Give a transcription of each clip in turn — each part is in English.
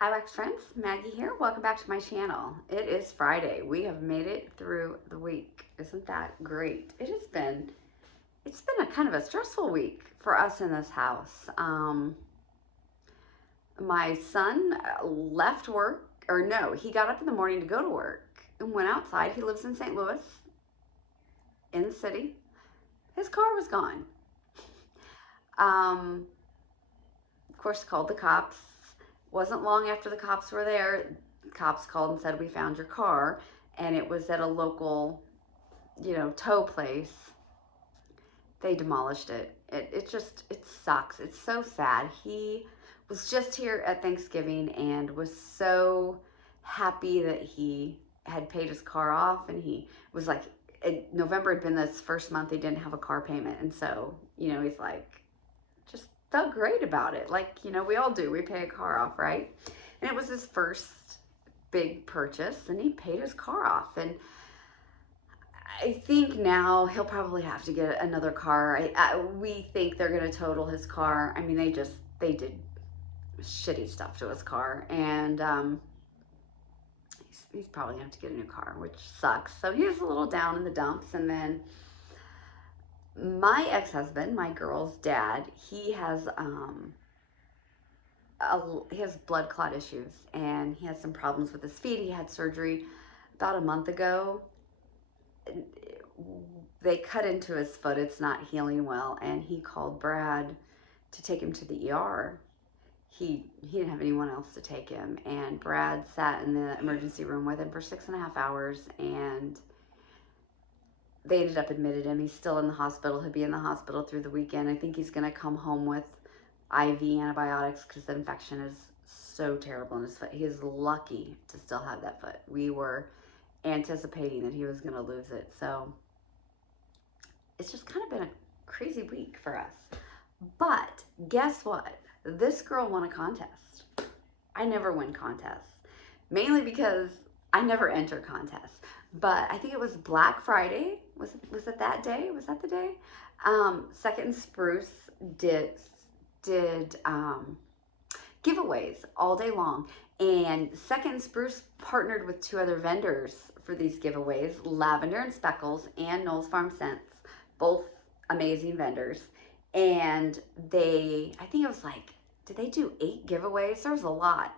Hi Wax friends, Maggie here. Welcome back to my channel. It is Friday. We have made it through the week. Isn't that great? It's been a kind of a stressful week for us in this house. My son left work, or no, he got up in the morning to go to work and went outside. He lives in St. Louis, in the city. His car was gone. Of course, called the cops. Wasn't long after the cops were there, cops called and said, we found your car, and it was at a local, tow place. They demolished it. It sucks. It's so sad. He was just here at Thanksgiving and was so happy that he had paid his car off, and he was like, November had been this first month he didn't have a car payment, and so, he's like, just felt great about it. Like, we all do. We pay a car off, right? And it was his first big purchase, and he paid his car off. And I think now he'll probably have to get another car. We think they're going to total his car. I mean, they did shitty stuff to his car, and he's probably going to have to get a new car, which sucks. So he was a little down in the dumps. And then my ex-husband, my girl's dad, he has blood clot issues, and he has some problems with his feet. He had surgery about a month ago. They cut into his foot. It's not healing well, and he called Brad to take him to the ER. He didn't have anyone else to take him, and Brad sat in the emergency room with him for 6.5 hours, and they ended up admitting him. He's still in the hospital. He'll be in the hospital through the weekend. I think he's going to come home with IV antibiotics because the infection is so terrible in his foot. He is lucky to still have that foot. We were anticipating that he was going to lose it. So it's just kind of been a crazy week for us. But guess what? This girl won a contest. I never win contests, mainly because I never enter contests. But I think it was Black Friday. Was it that day? Was that the day? Second and Spruce did giveaways all day long, and Second and Spruce partnered with two other vendors for these giveaways, Lavender and Speckles and Knowles Farm Scents, both amazing vendors. And I think it was like, did they do 8 giveaways? There was a lot.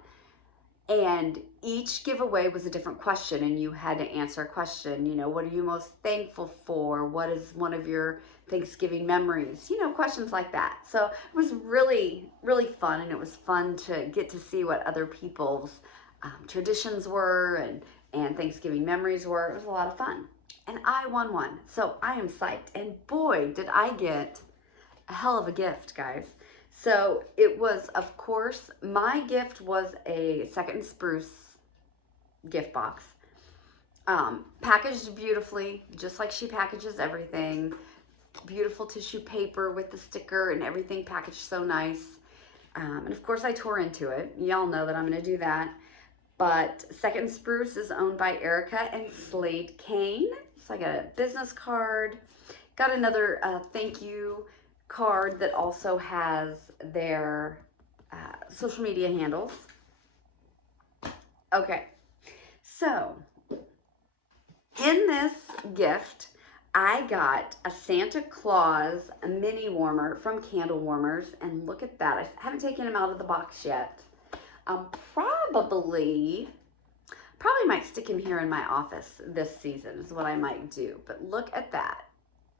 And each giveaway was a different question, and you had to answer a question. What are you most thankful for? What is one of your Thanksgiving memories? Questions like that. So it was really, really fun, and it was fun to get to see what other people's traditions were and Thanksgiving memories were. It was a lot of fun. And I won one, so I am psyched. And boy, did I get a hell of a gift, guys. So it was, of course, my gift was a Second Spruce gift box. Packaged beautifully, just like she packages everything. Beautiful tissue paper with the sticker and everything packaged so nice. And of course I tore into it. Y'all know that I'm going to do that. But Second Spruce is owned by Erica and Slade Kane. So I got a business card. Got another thank you card that also has their social media handles. Okay, so in this gift, I got a Santa Claus mini warmer from Candle Warmers, and look at that. I haven't taken him out of the box yet. Probably might stick him here in my office this season is what I might do, but look at that.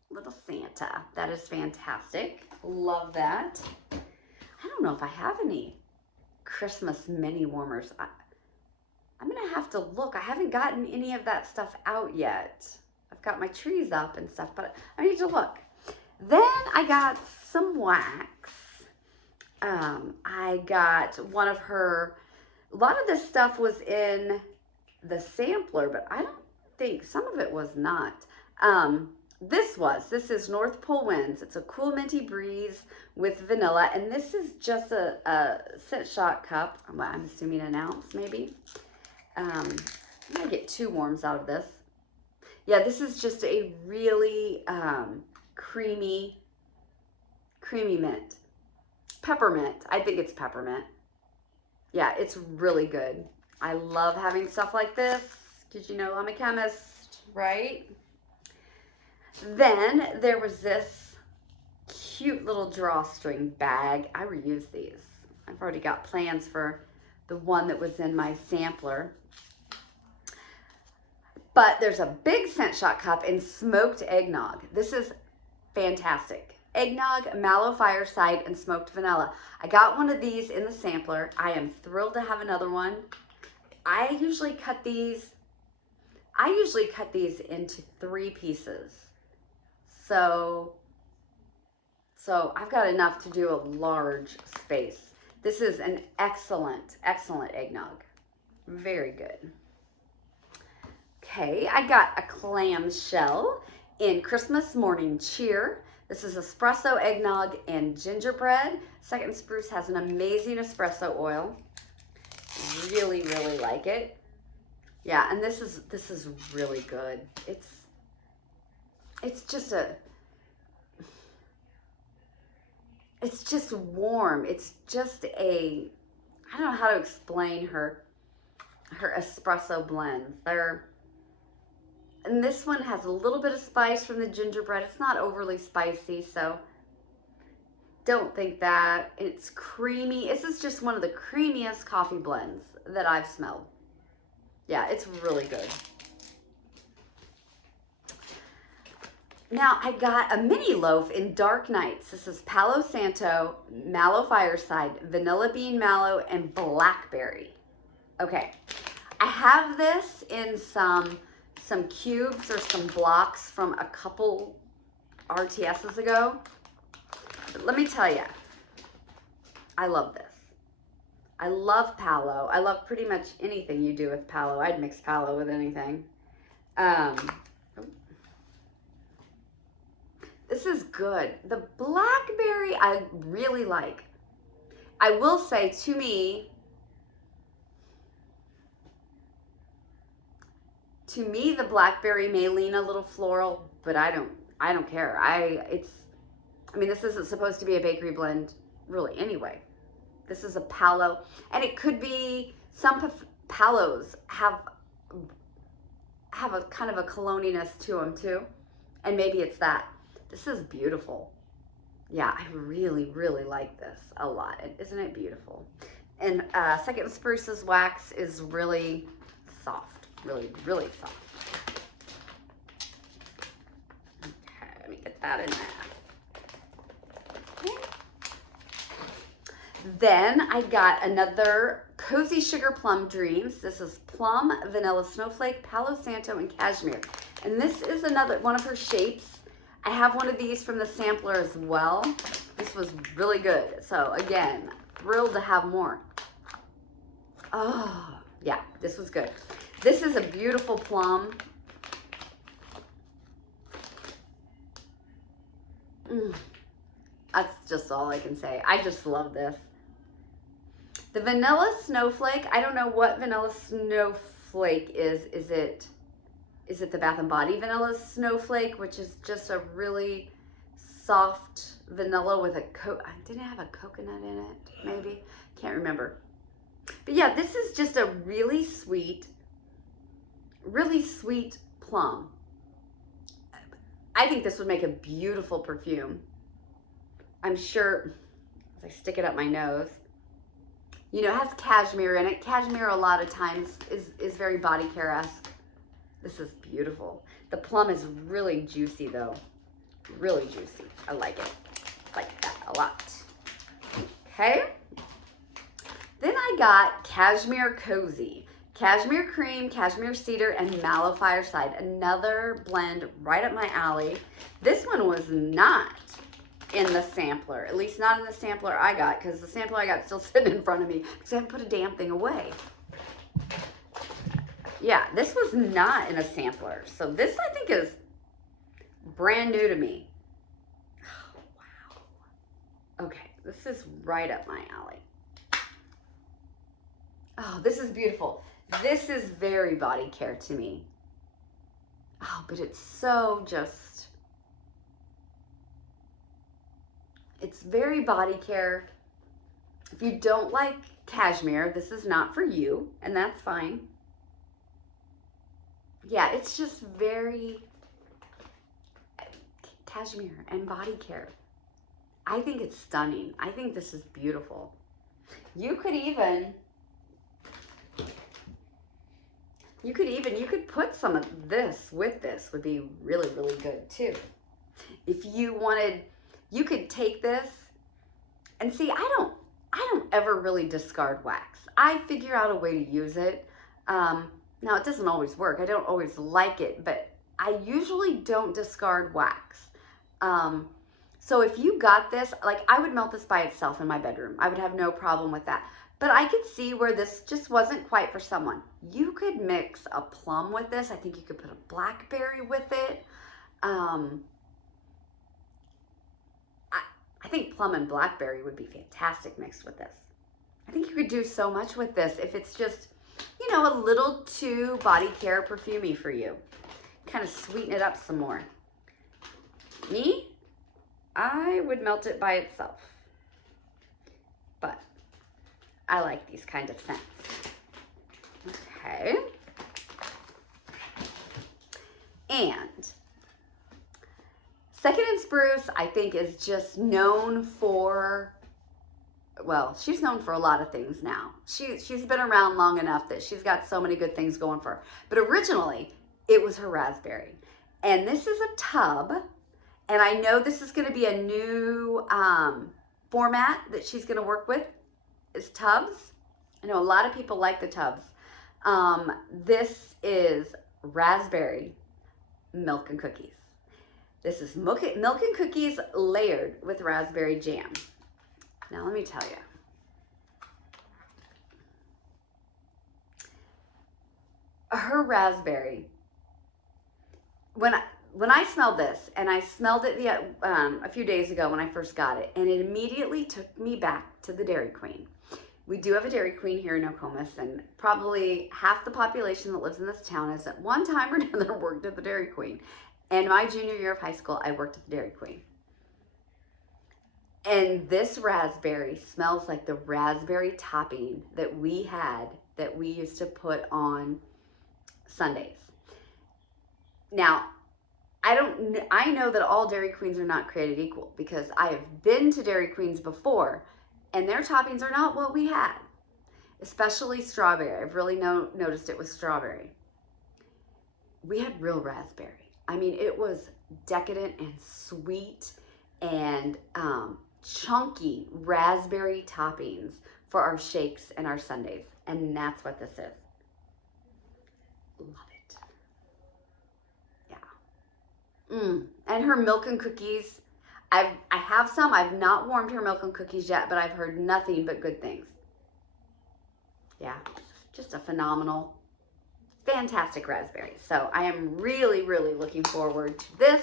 Little Santa. That is fantastic. Love that. I don't know if I have any Christmas mini warmers. I'm going to have to look. I haven't gotten any of that stuff out yet. I've got my trees up and stuff, but I need to look. Then I got some wax. I got one of her, a lot of this stuff was in the sampler, but I don't think, some of it was not. This is North Pole Winds. It's a cool minty breeze with vanilla, and this is just a scent shot cup. I'm assuming an ounce maybe. I'm gonna get 2 warms out of this. Yeah, this is just a really creamy mint. Peppermint. I think it's peppermint. Yeah, it's really good. I love having stuff like this because you know I'm a chemist, right? Then there was this cute little drawstring bag. I reuse these. I've already got plans for the one that was in my sampler. But there's a big scent shot cup in smoked eggnog. This is fantastic. Eggnog, mallow fireside, and smoked vanilla. I got one of these in the sampler. I am thrilled to have another one. I usually cut these into 3 pieces. So I've got enough to do a large space. This is an excellent, excellent eggnog. Very good. Okay, I got a clamshell in Christmas Morning Cheer. This is espresso eggnog and gingerbread. Second Spruce has an amazing espresso oil. Really, really like it. Yeah, and this is really good. It's just warm. It's just I don't know how to explain her espresso blends. And this one has a little bit of spice from the gingerbread. It's not overly spicy, so don't think that. It's creamy. This is just one of the creamiest coffee blends that I've smelled. Yeah, it's really good. Now I got a mini loaf in Dark Nights. This is Palo Santo, Mallow Fireside, Vanilla Bean Mallow, and Blackberry. Okay, I have this in some cubes or some blocks from a couple RTSs ago. But let me tell you, I love this. I love Palo. I love pretty much anything you do with Palo. I'd mix Palo with anything. This is good. The Blackberry I really like. I will say, to me, the Blackberry may lean a little floral, but I don't care. I mean, this isn't supposed to be a bakery blend really anyway. This is a Palo, and it could be, some Palos have a kind of a cologniness to them too, and maybe it's that. This is beautiful. Yeah, I really, really like this a lot. Isn't it beautiful? And Second Spruce's wax is really soft. Really, really soft. Okay, let me get that in there. Okay. Then I got another Cozy Sugar Plum Dreams. This is plum, vanilla snowflake, Palo Santo, and cashmere. And this is another one of her shapes. I have one of these from the sampler as well. This was really good. So again, thrilled to have more. Oh, yeah, this was good. This is a beautiful plum. That's just all I can say. I just love this. The vanilla snowflake, I don't know what vanilla snowflake is. Is it the Bath & Body vanilla snowflake, which is just a really soft vanilla with didn't it have a coconut in it, maybe? Can't remember. But yeah, this is just a really sweet plum. I think this would make a beautiful perfume. I'm sure, as I stick it up my nose, you know, it has cashmere in it. Cashmere a lot of times is very body care-esque. This is beautiful. The plum is really juicy though. Really juicy. I like it. Like that a lot. Okay. Then I got Cashmere Cozy. Cashmere Cream, Cashmere Cedar, and Mallow Fireside. Another blend right up my alley. This one was not in the sampler. At least not in the sampler I got, because the sampler I got still sitting in front of me because I haven't put a damn thing away. Yeah, this was not in a sampler. So this, I think, is brand new to me. Oh, wow. Okay, this is right up my alley. Oh, this is beautiful. This is very body care to me. Oh, but it's so just, it's very body care. If you don't like cashmere. This is not for you, and that's fine. Yeah, it's just very cashmere and body care. I think it's stunning. I think this is beautiful. You could put some of this with this would be really, really good too. If you wanted, you could take this and see, I don't ever really discard wax. I figure out a way to use it. Now it doesn't always work. I don't always like it, but I usually don't discard wax. So if you got this, like I would melt this by itself in my bedroom. I would have no problem with that. But I could see where this just wasn't quite for someone. You could mix a plum with this. I think you could put a blackberry with it. I think plum and blackberry would be fantastic mixed with this. I think you could do so much with this if it's just, you know, a little too body care perfumey for you. Kind of sweeten it up some more. Me, I would melt it by itself. But I like these kind of scents. Okay. And Second and Spruce, I think, is just known for, well, she's known for a lot of things now. She's been around long enough that she's got so many good things going for her. But originally, it was her raspberry. And this is a tub. And I know this is going to be a new format that she's going to work with, is tubs. I know a lot of people like the tubs. This is raspberry milk and cookies. This is milk and cookies layered with raspberry jam. Now let me tell you. Her raspberry, when I smelled this, and I smelled it a few days ago when I first got it, and it immediately took me back to the Dairy Queen. We do have a Dairy Queen here in Nokomis, and probably half the population that lives in this town has at one time or another worked at the Dairy Queen. And my junior year of high school, I worked at the Dairy Queen. And this raspberry smells like the raspberry topping that we had, that we used to put on sundaes. Now, I know that all Dairy Queens are not created equal, because I have been to Dairy Queens before and their toppings are not what we had, especially strawberry. I've really noticed it with strawberry. We had real raspberry. I mean, it was decadent and sweet and chunky raspberry toppings for our shakes and our sundaes. And that's what this is. Love it. Yeah. And her milk and cookies. I have some. I've not warmed her milk and cookies yet, but I've heard nothing but good things. Yeah, just a phenomenal, fantastic raspberry. So I am really, really looking forward to this.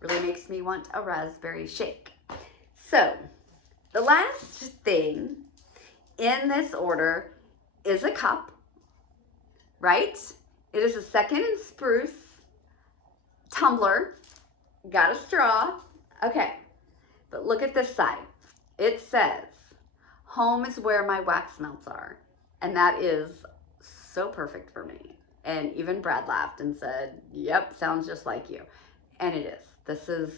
Really makes me want a raspberry shake. So the last thing in this order is a cup, right? It is a Second and Spruce tumbler. Got a straw. Okay, but look at this side. It says, home is where my wax melts are. And that is so perfect for me. And even Brad laughed and said, yep, sounds just like you. And it is. This is,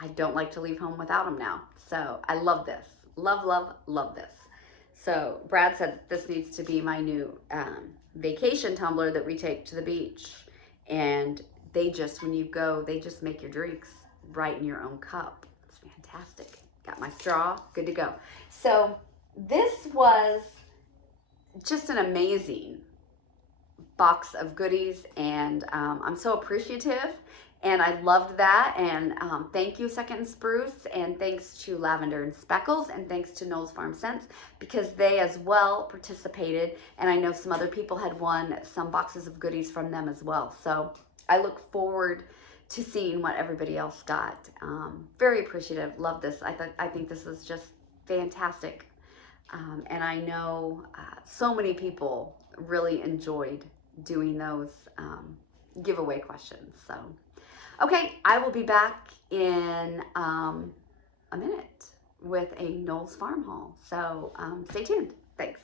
I don't like to leave home without them now. So I love this. Love, love, love this. So Brad said this needs to be my new vacation tumbler that we take to the beach. And they just, when you go, they just make your drinks right in your own cup. It's fantastic. Got my straw, good to go. So this was just an amazing box of goodies, and I'm so appreciative, and I loved that. And thank you, Second and Spruce, and thanks to Lavender and Speckles, and thanks to Knowles Farm Scents, because they as well participated, and I know some other people had won some boxes of goodies from them as well. So I look forward to seeing what everybody else got. Very appreciative. Love this. I think this is just fantastic. And I know so many people really enjoyed doing those giveaway questions. So, okay, I will be back in a minute with a Knowles Farm haul. So stay tuned. Thanks.